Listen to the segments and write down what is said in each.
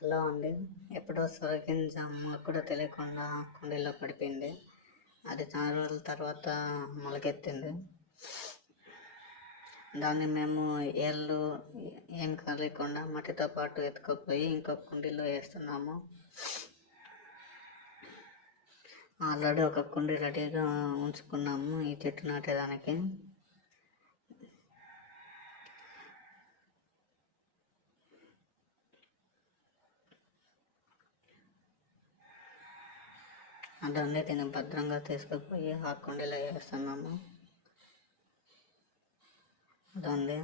Hello అండి. ఎప్పుడో సొరగింజ మాకు కూడా తెలియకుండా కుండీలో పడిపోయింది. అది చాలా రోజుల తర్వాత మొలకెత్తింది. దాన్ని మేము ఏళ్ళు ఏం కలగకుండా మట్టితో పాటు ఎత్తుకుపోయి ఇంకొక కుండీలో వేస్తున్నాము. ఆల్రెడీ ఒక కుండీ రెడీగా ఉంచుకున్నాము ఈ చెట్టు నాటేదానికి. అదన్నిటిని భద్రంగా తీసుకుపోయి ఆ కుండీలో వేస్తున్నాము. అదండి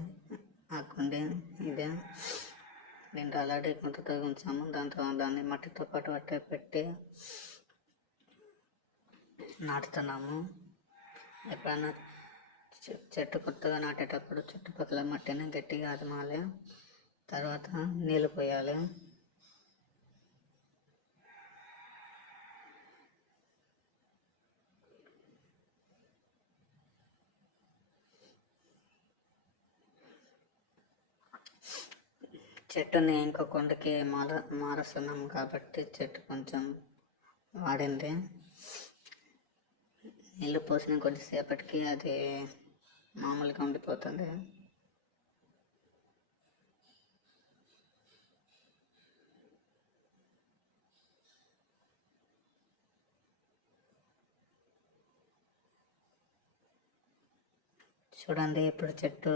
ఆ కుండీ ఇదే. దీంట్లో ఆల్రెడీ గుంతతో ఉంచాము. దాన్ని మట్టితో పాటు అట్టే పెట్టి నాటుతున్నాము. ఎప్పుడైనా చెట్టు కొత్తగా నాటేటప్పుడు చుట్టుపక్కల మట్టిని గట్టిగా అదమాలి. తర్వాత నీళ్ళు పోయాలి. చెట్టుని ఇంకో కొండకి మారుస్తున్నాం కాబట్టి చెట్టు కొంచెం వాడింది. నీళ్ళు పోసిన కొద్దిసేపటికి అది మామూలుగా ఉండిపోతుంది. చూడండి, ఇప్పుడు చెట్టు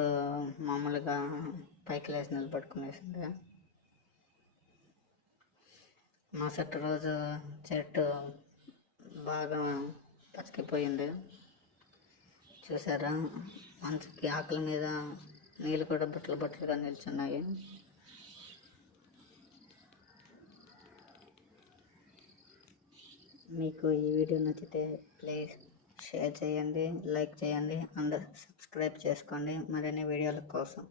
మామూలుగా పైకి లేచి నిలబడుకునేసింది. మరుసటి రోజు చెట్టు బాగా పచ్చికిపోయింది. చూసారా, మంచుకి ఆకుల మీద నీళ్ళు కూడా బుట్టలు బుట్టలుగా నిల్చున్నాయి. మీకు ఈ వీడియో నచ్చితే ప్లీజ్ షేర్ చేయండి, లైక్ చేయండి అండ్ సబ్స్క్రైబ్ చేసుకోండి మరిన్ని వీడియోల కోసం.